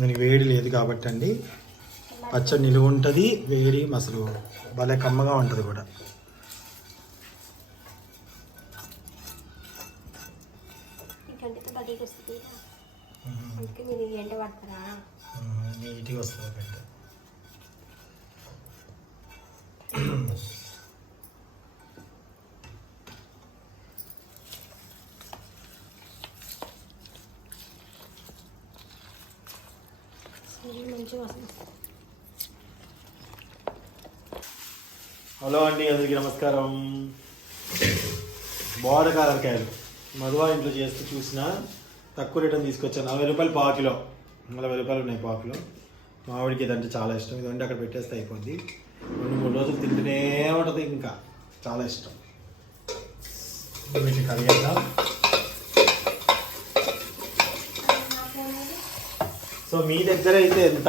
దానికి వేడి లేదు కాబట్టి అండి, పచ్చడి నిలువ ఉంటుంది, వేడి అసలు భలే కమ్మగా ఉంటుంది కూడా. నీట్గా వస్తుంది గంట. హలో అండి, అందరికీ నమస్కారం. బోడ కాకరకాయలు మధువా ఇంట్లో చేస్తూ చూసిన తక్కువ రేట్ తీసుకొచ్చాను. 40 రూపాయలు పావు కిలో, 40 రూపాయలు ఉన్నాయి పావు కిలో. మామిడికి ఇదంటే చాలా ఇష్టం. ఇదంటే అక్కడ పెట్టేస్తే అయిపోద్ది. 2-3 రోజులు తింటూనే ఉంటుంది, ఇంకా చాలా ఇష్టం. వీటిని కడిగేద్దాం. సో మీ దగ్గర అయితే ఎంత?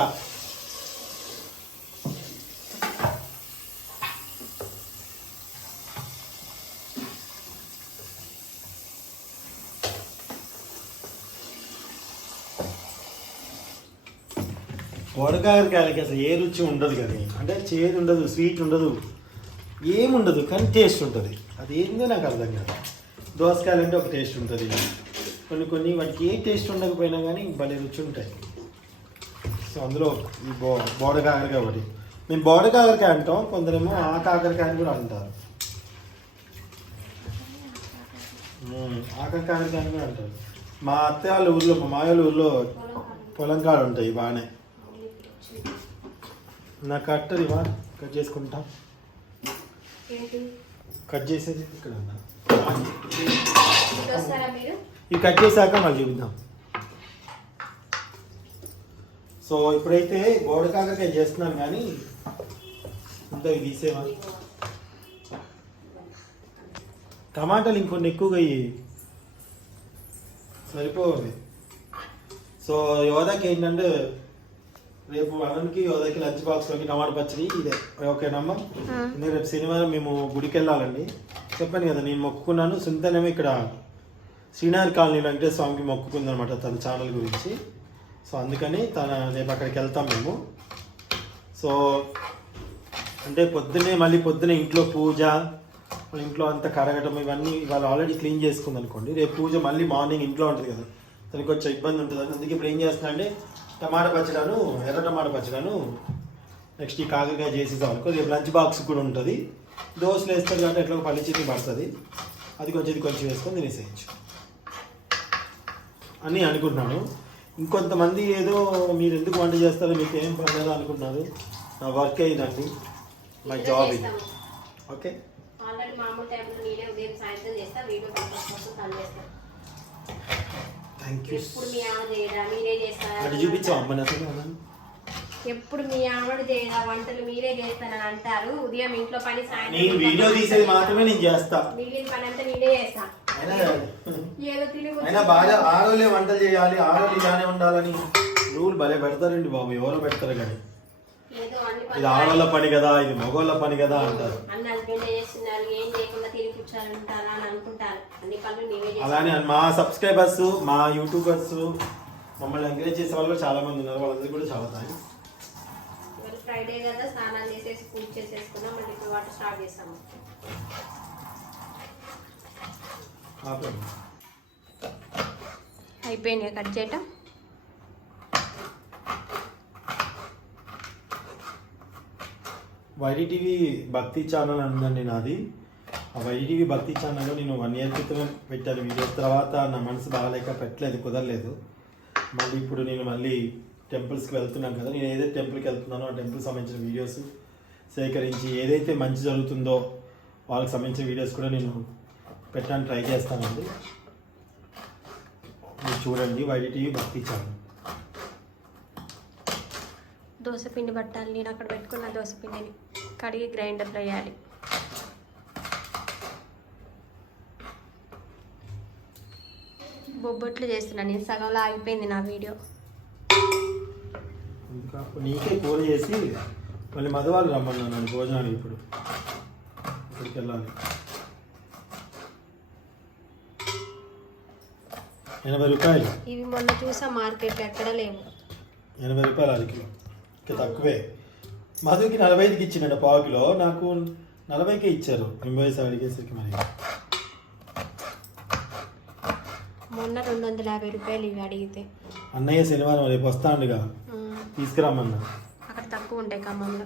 బోడకాకరకాయలకి అసలు ఏ రుచి ఉండదు కదా, అంటే చేదు ఉండదు, స్వీట్ ఉండదు, ఏముండదు, కానీ టేస్ట్ ఉంటుంది. అది ఏందో నాకు అర్థం కాదు. దోసకాయలు అంటే ఒక టేస్ట్ ఉంటుంది, కొన్ని వాటికి ఏ టేస్ట్ ఉండకపోయినా కానీ భలే రుచి ఉంటాయి. సో అందులో ఈ బోడ కాకరకాయ ఒకటి. మేము బోడ కాకరకాయ అంటాం, కొందరేమో ఆ కాకరకాయని కూడా అంటారు, ఆకర కాకరకాయని కూడా అంటారు. మా అత్తయ్య వాళ్ళ ఊర్లో, మా మాయ వాళ్ళ ఊర్లో పొలం కాడ ఉంటాయి బాగానే. నాకు కట్టది వా, కట్ చేసుకుంటా. కట్ చేసేది ఇక్కడ ఉందా? ఇవి కట్ చేశాక మళ్ళీ చూద్దాం. సో ఇప్పుడైతే బోడ కాకరకాయ చేస్తున్నాను, కానీ ఇంత ఇవి తీసేవా. టమాటాలు ఇంకొన్ని ఎక్కువగా సరిపోవాలి. సో యోధాకి ఏంటంటే రేపు అనంకి యోధాకి లంచ్ బాక్స్లోకి టమాటా పచ్చడి ఇదే. ఓకేనమ్మా? రేపు శనివారం మేము గుడికి వెళ్ళాలండి. చెప్పాను కదా, నేను మొక్కుకున్నాను. సుంతనేమో ఇక్కడ శ్రీనాథ్ కాలనీ వెంకటేశ్వర స్వామికి మొక్కుకుందనమాట తన ఛానల్ గురించి. సో అందుకని రేపు అక్కడికి వెళ్తాం మేము. సో అంటే మళ్ళీ పొద్దున్నే ఇంట్లో పూజ, ఇంట్లో అంతా కడగటం ఇవన్నీ ఇవాళ ఆల్రెడీ క్లీన్ చేసుకుంది అనుకోండి. రేపు పూజ మళ్ళీ మార్నింగ్ ఇంట్లో ఉంటుంది కదా, దానికి కొంచెం ఇబ్బంది ఉంటుంది. అందుకే ఇప్పుడు ఏం చేస్తున్నా అంటే టమాటా పచ్చడాను, ఎర్ర టమాటా పచ్చడాను, నెక్స్ట్ ఈ కాకరకాయ చేసేసాం అనుకో. రేపు లంచ్ బాక్స్ కూడా ఉంటుంది. దోశలు వేస్తారు కాబట్టి ఎట్లా పల్లి చట్నీ పడుతుంది, అది కొంచెం వేసుకొని తినేసేయచ్చు అని అనుకుంటున్నాను. ఇంకొంతమంది ఏదో మీరు ఎందుకు వంట చేస్తారో, మీకు ఏం పర్లేదు అనుకుంటున్నారు. నా వర్కే ఇదండి, మై జాబ్ ఇది. Okay, thank you. అది చూపించావు అమ్మ నాకు. ఎప్పుడు మీ ఆవిడ చేయదా వంటలు, మీరే చేస్తానని అంటారు. ఉదయం ఇంట్లో పని, నేను వీడియో తీసేది మాత్రమే నేను చేస్తా, మిగిలిన పని అంతా నేనే చేస్తా. అయినా బాగా ఆడోళ్ళే వంటలు చేయాలి, ఆడోళ్ళు ఇలానే ఉండాలని రూల్ భలే పెడతారండి బాబు. ఎవరో పెడతారు కానీ ఇది ఆడోళ్ళ పని కదా, ఇది మగోళ్ళ పని కదా అంటారు. అలానే మా సబ్స్క్రైబర్స్, మా యూట్యూబర్స్, మమ్మల్ని ఎంకరేజ్ చేసే వాళ్ళు చాలా మంది ఉన్నారు. వాళ్ళందరికీ కూడా చాలా థ్యాంక్స్. ఫ్రైడే కదా, స్నానాలు చేసేసి పూజ చేసేసుకున్నాం. మళ్ళీ ఇప్పుడు వాటర్ స్టార్ట్ చేస్తాము. అయిపోయినాయి కట్ చేయటం. వైటీవీ భక్తి ఛానల్ ఉందండి నాది. ఆ వైటీవీ భక్తి ఛానల్లో నేను 1 year క్రితం పెట్టాను వీడియోస్. తర్వాత నా మనసు బాగాలేక పెట్టలేదు, కుదరలేదు. మళ్ళీ ఇప్పుడు నేను మళ్ళీ టెంపుల్స్కి వెళ్తున్నాను కదా, నేను ఏదైతే టెంపుల్కి వెళ్తున్నానో ఆ టెంపుల్కి సంబంధించిన వీడియోస్ సేకరించి ఏదైతే మంచి జరుగుతుందో వాళ్ళకి సంబంధించిన వీడియోస్ కూడా నేను పెట్టడానికి ట్రై చేస్తానండి. మీరు చూడండి వైటీవీ భక్తి ఛానల్. దోశపిండి పట్టాలి. నేను అక్కడ పెట్టుకున్న దోశపిండిని కడిగి గ్రైండర్లో వేయాలి. బొబ్బట్లు చేస్తున్నాను నేను. సగంలో ఆగిపోయింది నా వీడియో. నీకే కూర చేసి మళ్ళీ మధువాళ్ళు రమ్మన్నాను భోజనానికి. ఇప్పుడు ఇక్కడికి వెళ్ళాలి. 80 రూపాయలు. ఇవి మొన్న చూసా మార్కెట్, ఎక్కడ లేవు. 80 రూపాయలు అరకిలో, ఇంకా తక్కువే. మధుకి 45కి ఇచ్చిండ పావు కిలో, నాకు 40కే ఇచ్చారు. ఎంబైస్ అడిగేసరికి మరి మొన్న 250 రూపాయలు ఇవి అడిగితే. అన్నయ్య శనివారం రేపు వస్తాండుగా, తీసుకురామన్నా. అక్కడ తక్కువ ఉంటాయి ఖమ్మంలో.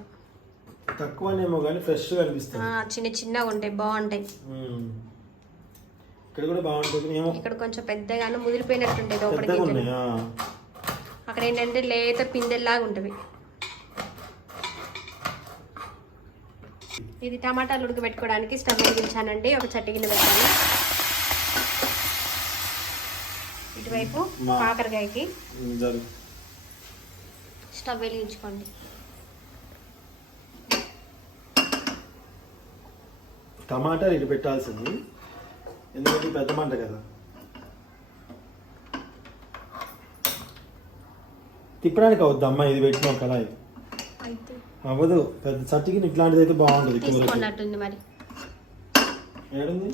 తక్కువనేమో కానీ ఫ్రెష్గా అనిపిస్తుంది. చిన్న చిన్నగా ఉంటాయి, బాగుంటాయి. ఇక్కడ కూడా బాగుంటుంది ఏమో. ఇక్కడ కొంచెం పెద్దగాను ముదిరిపోయినట్టుంటాయి లోపలికి. పెద్దగా ఉన్నాయా? అక్కడ ఏంటంటే లేత పిందెల్లాగా ఉంటుంది. ఇది టమాటాలు ఉడకబెట్టుకోవడానికి స్టవ్ వెలిగించానండి. ఒక చట్టి గిన్నె పెట్టాను. ఇటువైపు కాకరకాయకి స్టవ్ వెలిగించుకోండి. టమాటాలు ఇటు పెట్టాల్సింది, ఎందుకంటే పెద్ద మంట కదా. తిప్పడానికి అవుద్ది అమ్మ, ఇది పెట్టిన కళాయి అవ్వదు. పెద్ద చట్టికి ఇట్లాంటిది అయితే బాగుంటుంది. తీసుకున్నట్టుంది మరి. ఏడుంది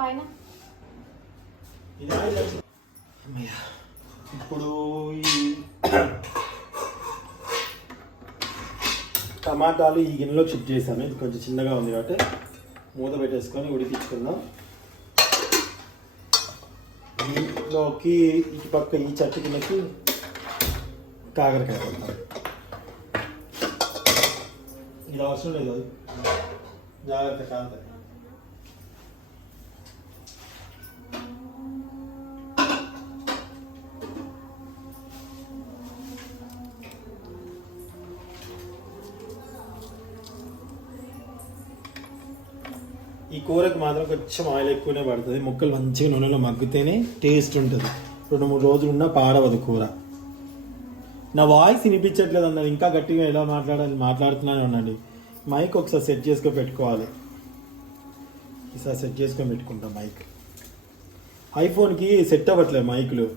పైన. ఇప్పుడు ఈ టమాటాలు ఈ గిన్నెలో షిఫ్ట్ చేశాను. ఇది కొంచెం చిన్నగా ఉంది కాబట్టి మూత పెట్టేసుకొని ఉడికించుకుందాం. దీంట్లోకి ఇటు పక్క ఈ చట్టు గిన్నెకి కాకరకాయ పెడతాను. ఇది అవసరం లేదు, జాగ్రత్త కాదు. ఈ కూరకు మాత్రం కొంచెం ఆయిల్ ఎక్కువనే పడుతుంది. ముక్కలు మంచిగా నూనెలో మగ్గితేనే టేస్ట్ ఉంటుంది. 2-3 రోజులు ఉన్నా పాడవదు కూర. నా వాయిస్ వినిపించట్లేదు అన్నది, ఇంకా గట్టిగా ఎలా మాట్లాడుతున్నానే ఉండండి. మైక్ ఒకసారి సెట్ చేసుకొని పెట్టుకోవాలి. ఈసారి సెట్ చేసుకొని పెట్టుకుంటాం మైక్. ఐఫోన్కి సెట్ అవ్వట్లేదు మైకులు.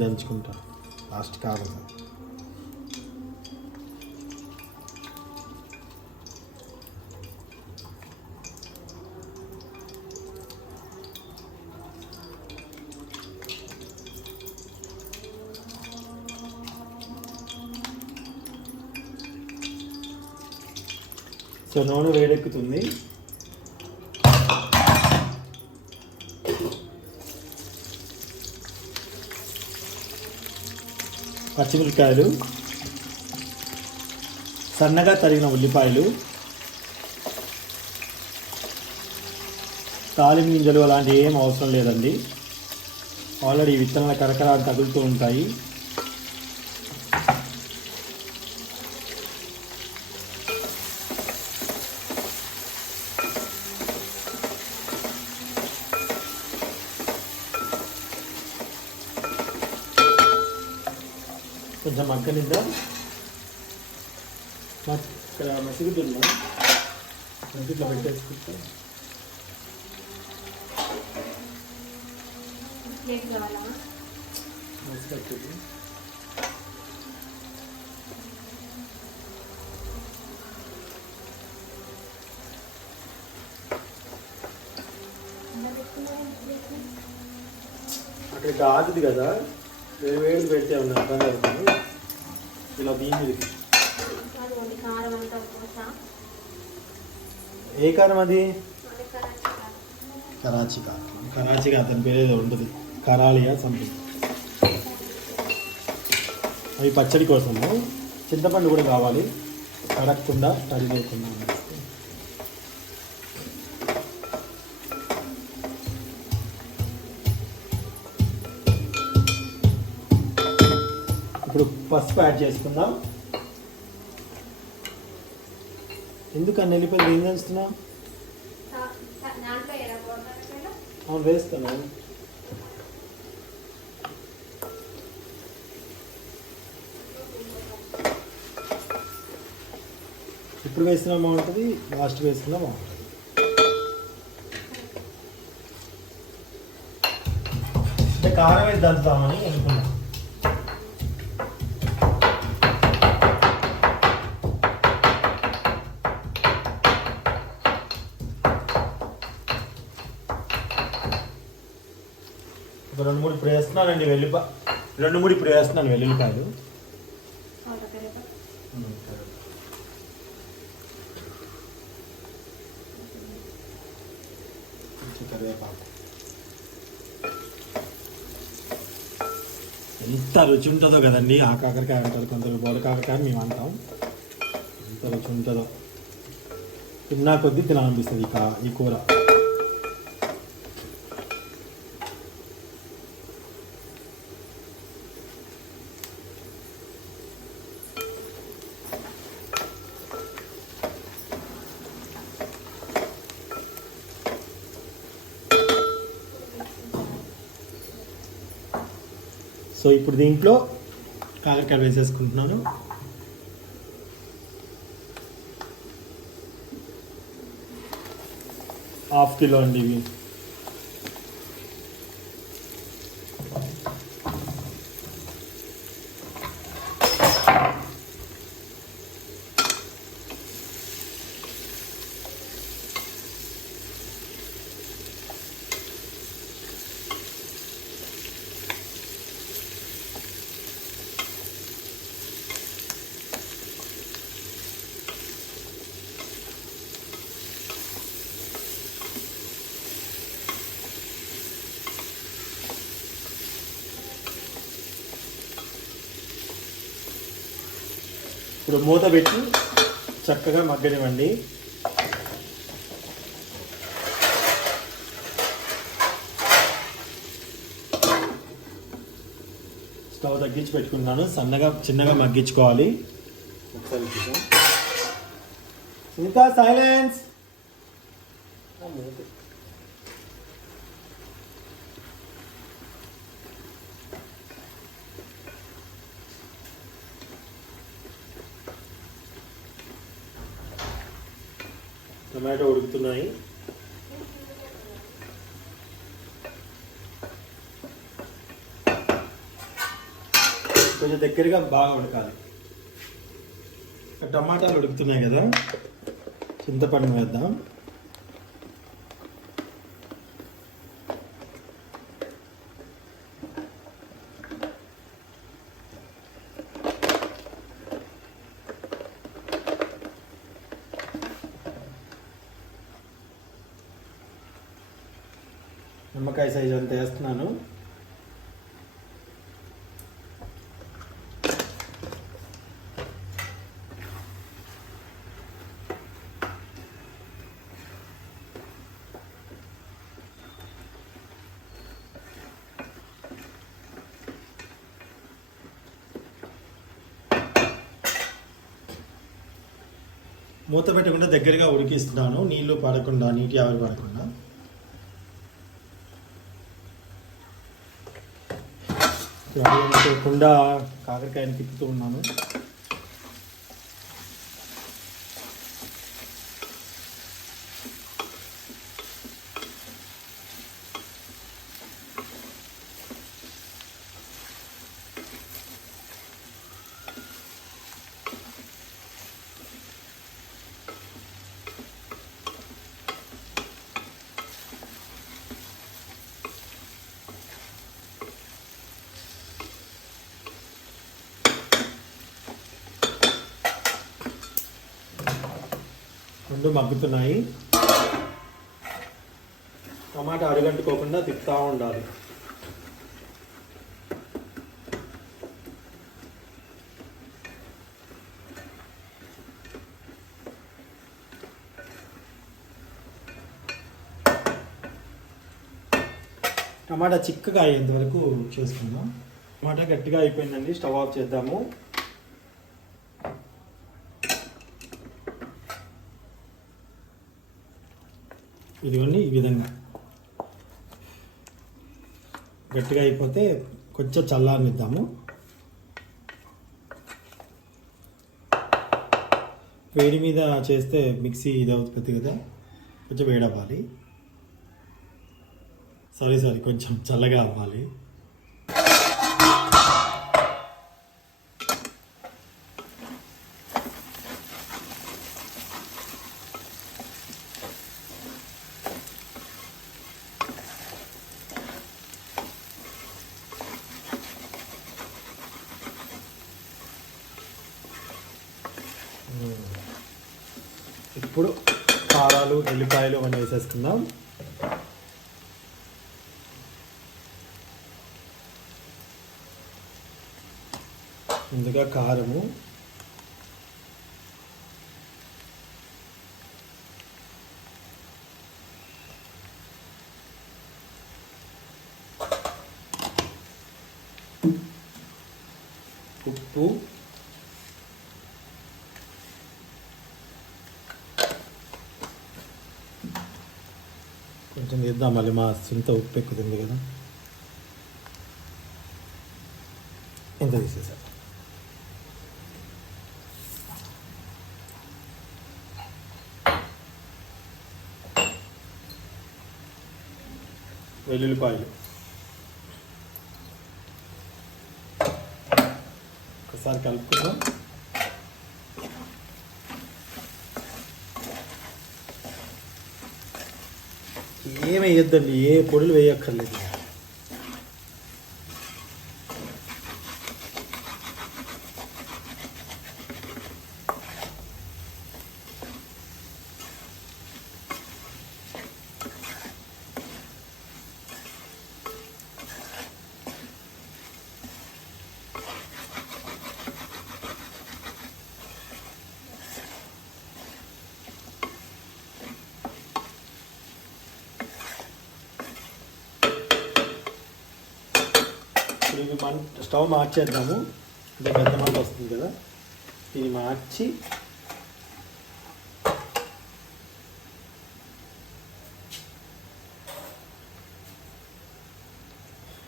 దంచుకుంటా లాస్ట్ కావాలి. సో నూనె వేడెక్కుతుంది. పచ్చిమిరపకాయలు, సన్నగా తరిగిన ఉల్లిపాయలు, తాలింపు గింజలు అలాంటి ఏం అవసరం లేదండి. ఆల్రెడీ విత్తనాల కరకరాలు తగులుతూ ఉంటాయి. కొంచెం మగ్గనిద్దాం. ఇక్కడ మసిగుతుందా, ఇట్లా పెట్టేసుకుంటా. అక్కడ ఆగుతుంది కదా, వేడి పెడితే ఉంది అర్థం జరుగుతుంది. ఇలా దీని మీద ఏ కారం అది? కరాచీ కారం. కరాచీ అతని పేరు ఏదో ఉంటుంది, కరాలియా సంథింగ్. అవి పచ్చడి కోసము. చింతపండు కూడా కావాలి, కడగకుండా తడి లేకుండా. ఇప్పుడు పసుపు యాడ్ చేసుకుందాం. ఎందుకు అన్ని వెళ్ళిపోయి ఏం చేస్తున్నావు? అవును వేస్తున్నాను. ఇప్పుడు వేసినా బాగుంటుంది, లాస్ట్ వేసినా బాగుంటుంది. కారం వేసి దంచుతామని అనుకున్నాం. ఒక 2-3 ఇప్పుడు వేస్తున్నానండి వెల్లుల్లిపాయలు. కరివేపాకు. ఎంత రుచి ఉంటుందో కదండి ఆ కాకరకాయ అంటారు కొందరు, బోడ కాకరకాయ మేము అంటాం. ఎంత రుచి ఉంటుందో తిన్నా కొద్దీ తినాలనిపిస్తుంది ఈ కూర. సో ఇప్పుడు దీంట్లో కాకరకాయ వేసేసుకుంటున్నాను. ½ కిలో అండి ఇవి. ఇప్పుడు మూత పెట్టి చక్కగా మగ్గనివ్వండి. స్టవ్ తగ్గించి పెట్టుకుంటున్నాను. చిన్నగా మగ్గించుకోవాలి. ఒకసారి సునీత సైలెన్స్. టమాటో ఉడుకుతున్నాయి. కొంచెం దగ్గరగా బాగా ఉడకాలి. టమాటాలు ఉడుకుతున్నాయి కదా, చింతపండు వేద్దాం. నిమ్మకాయ సైజు అంత వేస్తున్నాను. మూత పెట్టకుండా దగ్గరగా ఉడికిస్తున్నాను, నీళ్లు పడకుండా, నీటి ఆవిరి పడకుండా. కుండా కాకరకాయని తిప్పుతూ ఉన్నాను. రెండు మగ్గుతున్నాయి. టమాటా అడుగంటుకోకుండా తిప్పుతూ ఉండాలి. టమాటా చిక్కగా అయ్యేంత వరకు చేసుకుందాం. టమాటా గట్టిగా అయిపోయిందండి, స్టవ్ ఆఫ్ చేద్దాము. ఇదిగోండి, ఈ విధంగా గట్టిగా అయిపోతే కొంచెం చల్లారనిద్దాము. వేడి మీద చేస్తే మిక్సీ ఇది అవుతుంది కదా, కొంచెం వేడవ్వాలి. సారీ కొంచెం చల్లగా అవ్వాలి. ఇప్పుడు కారాలు ఎల్లిపాయలు అవన్నీ వేసేసుకుందాం. ముందుగా కారము, ఉప్పు, కొంచెం వేద్దాం, మళ్ళీ మా చింత ఉప్పు ఎక్కుతుంది కదా, ఎంత తీసేసా. వెల్లుల్లిపాయలు ఒకసారి కలుపుకుందాం. ఏమి వేయద్దండి, ఏ పొడులు వేయక్కర్లేదు. ఇవి స్టవ్ మార్చేద్దాము, అంటే పెద్ద మంట వస్తుంది కదా. ఇది మార్చి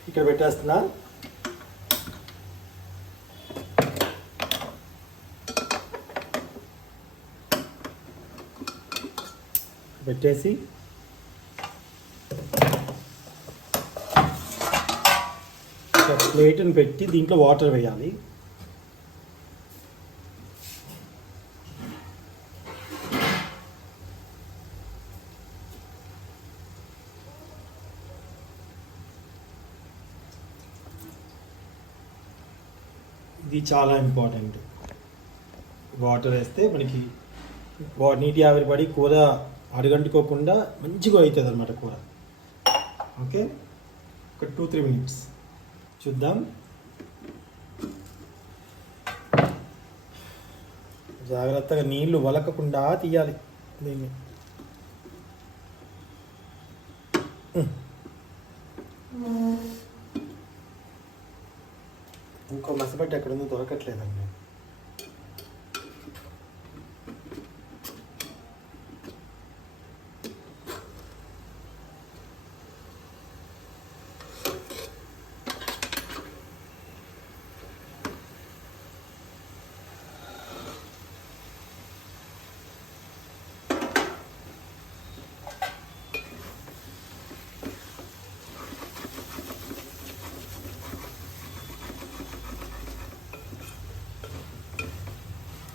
ఇక్కడ పెట్టేస్తున్నా. పెట్టేసి ప్లేట్ని పెట్టి దీంట్లో వాటర్ వేయాలి. ఇది చాలా ఇంపార్టెంట్. వాటర్ వేస్తే మనకి నీటి ఆవిరి పడి కూర అడుగంటుకోకుండా మంచిగా అవుతుంది అన్నమాట కూర. ఓకే, ఒక 2-3 minutes చూద్దాం. జాగ్రత్తగా నీళ్లు వలకకుండా తీయాలి దీన్ని. ఇంకో మసబట్టి ఎక్కడ ఉందో దొరకట్లేదండి.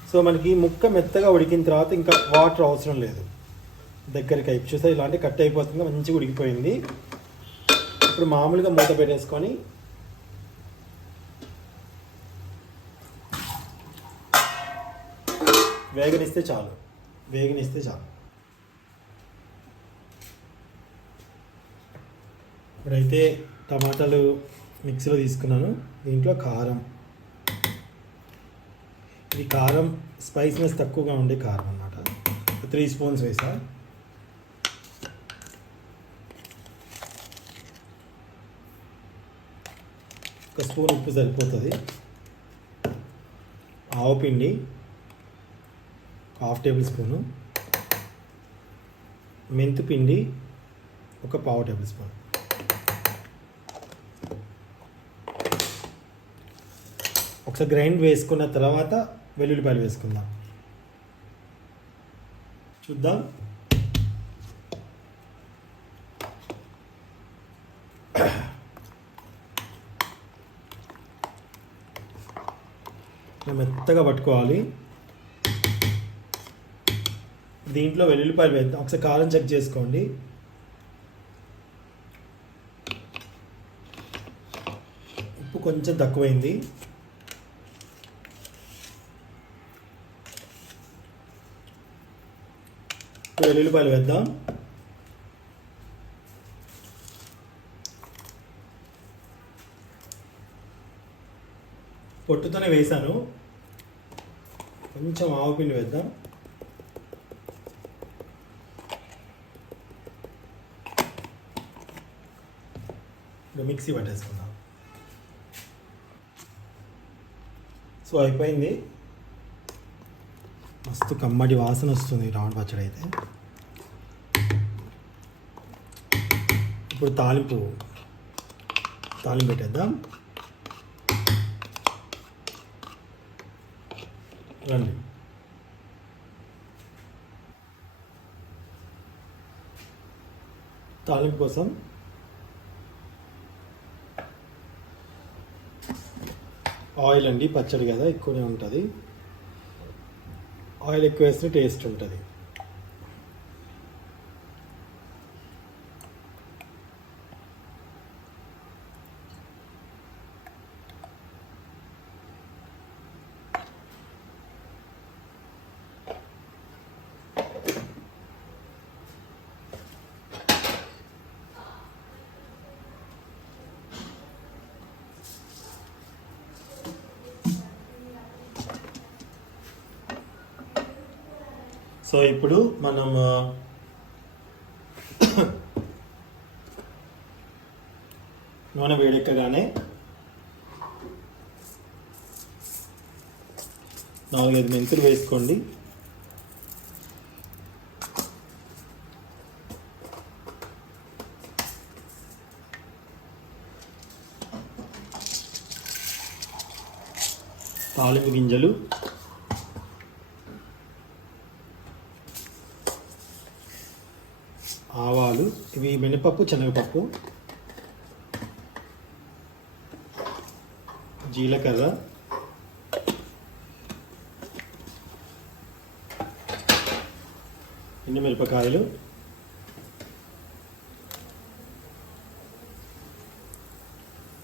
సో మనకి ముక్క మెత్తగా ఉడికిన తర్వాత ఇంకా వాటర్ అవసరం లేదు. దగ్గరికి అయిపోయి చూసా, ఇలాంటి కట్ అయిపోతుంది, మంచిగా ఉడికిపోయింది. ఇప్పుడు మామూలుగా మూత పెట్టేసుకొని వేగనిస్తే చాలు. ఇప్పుడైతే టమాటాలు మిక్సీలో తీసుకున్నాను. దీంట్లో కారం, ఇది కారం స్పైసీనెస్ తక్కువగా ఉండే కారం అన్నమాట. 3 స్పూన్స్ వేసా. ఒక స్పూన్ ఉప్పు సరిపోతుంది. ఆవపిండి 1/2 టేబుల్ స్పూను, మెంతిపిండి 1/4 టేబుల్ స్పూన్. ఒకసారి గ్రైండ్ వేసుకున్న తర్వాత వెల్లుల్లిపాయలు వేసుకుందాం. చూద్దాం. మెత్తగా పట్టుకోవాలి. దీంట్లో వెల్లుల్లిపాయలు వేద్దాం. ఒకసారి కారం చెక్ చేసుకోండి. ఉప్పు కొంచెం తక్కువైంది. వెల్లుల్లిపాయలు వేద్దాం. పొట్టుతోనే వేసాను. కొంచెం ఆవుపిండి వేద్దాం. మిక్సీ పట్టేసుకుందాం. సో అయిపోయింది. మస్తు కమ్మటి వాసన వస్తుంది టమాటా పచ్చడి అయితే. ఇప్పుడు తాలింపు పెట్టేద్దాం. రండి. తాలింపు కోసం ఆయిల్ అండి, పచ్చడి కదా ఎక్కువనే ఉంటుంది. ఆయిల్ ఎక్కువ వేస్తే టేస్ట్ ఉంటుంది. సో ఇప్పుడు మనం నూనె వేడెక్కగానే 4-5 మెంతులు వేసుకోండి. తాలింపు గింజలు, ఆవాలు, ఇవి మినపప్పు, శనగపప్పు, జీలకర్ర, ఎండుమిరపకాయలు,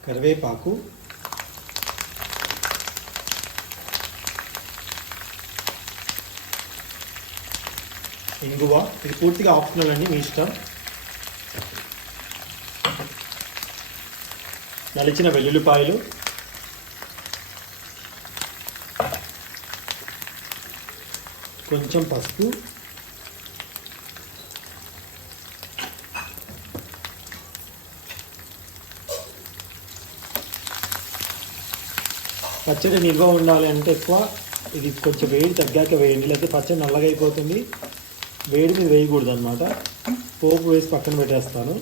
కరివేపాకు, ఇంగువ. ఇది పూర్తిగా ఆప్షనల్ అండి, మీ ఇష్టం. నలిచిన వెల్లుల్లిపాయలు, కొంచెం పసుపు, పచ్చడి నిల్వ ఉండాలి అంటే ఎక్కువ ఇది కొంచెం వేడి తగ్గాక వేయండి, లేకపోతే పచ్చడి నల్లగా అయిపోతుంది. వేడి మీద వేయకూడదు అనమాట. పోపు వేసి పక్కన పెట్టేస్తాను.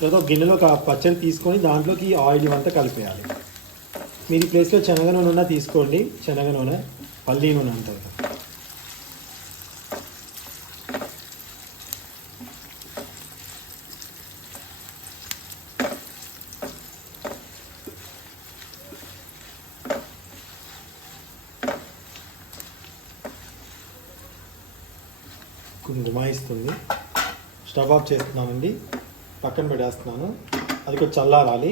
లేదా గిన్నెలో పచ్చడి తీసుకొని దాంట్లోకి ఆయిల్ ఇవంతా కలిపేయాలి. మీరు ఈ ప్లేస్లో శనగ నూనె ఉన్నా తీసుకోండి. శనగ నూనె, పల్లి నూనె అంటారు. గుమాయిస్తుంది. స్టవ్ ఆఫ్ చేస్తున్నానండి, పక్కన పెట్టేస్తున్నాను. అది కొంచెం చల్లారాలి.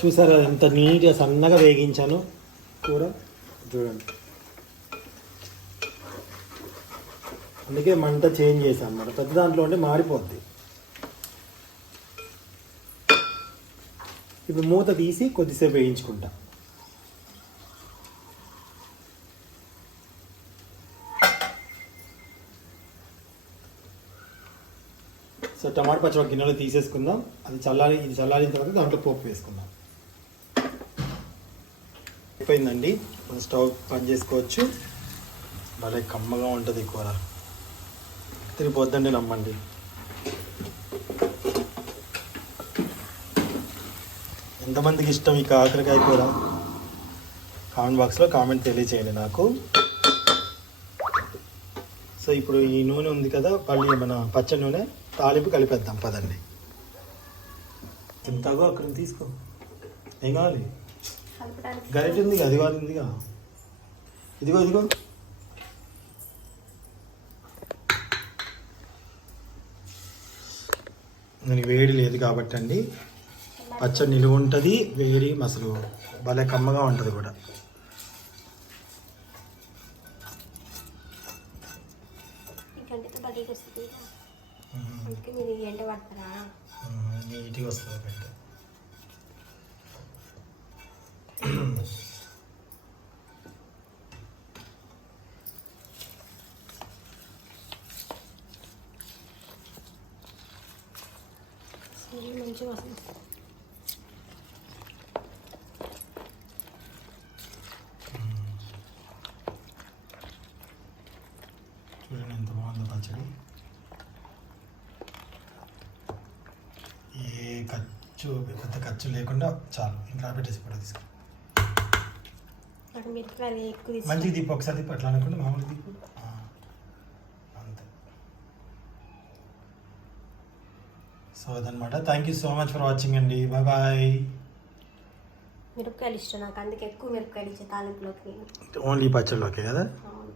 చూసారా ఎంత నీట్గా సన్నగా వేగించాను కూర, చూడండి. అందుకే మంట చేంజ్ చేశాను అన్నమాట. పెద్ద దాంట్లో ఉంటే మాడిపోద్ది. ఇప్పుడు మూత తీసి కొద్దిసేపు వేయించుకుంటా. సో టమాటా పచ్చడి గిన్నెలో తీసేసుకుందాం. ఇది చల్లారిన తర్వాత దాంట్లో పోపు వేసుకుందాం. అయిపోయిందండి, మనం స్టవ్ బంద్ చేసుకోవచ్చు. భలే కమ్మగా ఉంటుంది ఈ కూర. తిరిగిపోద్దండి, నమ్మండి. ఎంతమందికి ఇష్టం ఈ కాకరకాయ కూర? కామెంట్ బాక్స్లో కామెంట్ తెలియచేయండి నాకు. సో ఇప్పుడు ఈ నూనె ఉంది కదా, మన పచ్చడి నూనె, తాలింపు కలిపేద్దాం. పదండి. ఎంతగో అక్కడ తీసుకో. ఏం కావాలి? గరిటె ఉంది, అది కావాలిందిగా. ఇదిగో దానికి వేడి లేదు కాబట్టి అండి. పచ్చడి నిలువ ఉంటుంది, వేడి అసలు భలే కమ్మగా ఉంటుంది కూడా. గంటతో బయటికి వస్తుంది అందుకే మీరు ఈ గంట పడతారా? నీట్గా వస్తుంది గంట. మంచిగా వస్తుంది. చూడండి ఎంత బాగుందో పచ్చడి. ఏ పెద్ద ఖర్చు లేకుండా చాలు. ఇంకా పెట్టేసి కూడా తీసుకు నాకు మిరపకాయలు ఎక్కువ మంచిగా దీపు ఒకసారి దీపు అట్లా అనుకుంటే మామూలు దీపు అంతే. సో అదనమాట. Thank you so much for watching అండి. Bye bye. మిరపకాయలు ఇష్టం నాకు, అందుకే ఎక్కువ మిరపకాయలు ఇచ్చే తాలింపులోకి. ఓన్లీ పచ్చడిలోకే కదా. అవును.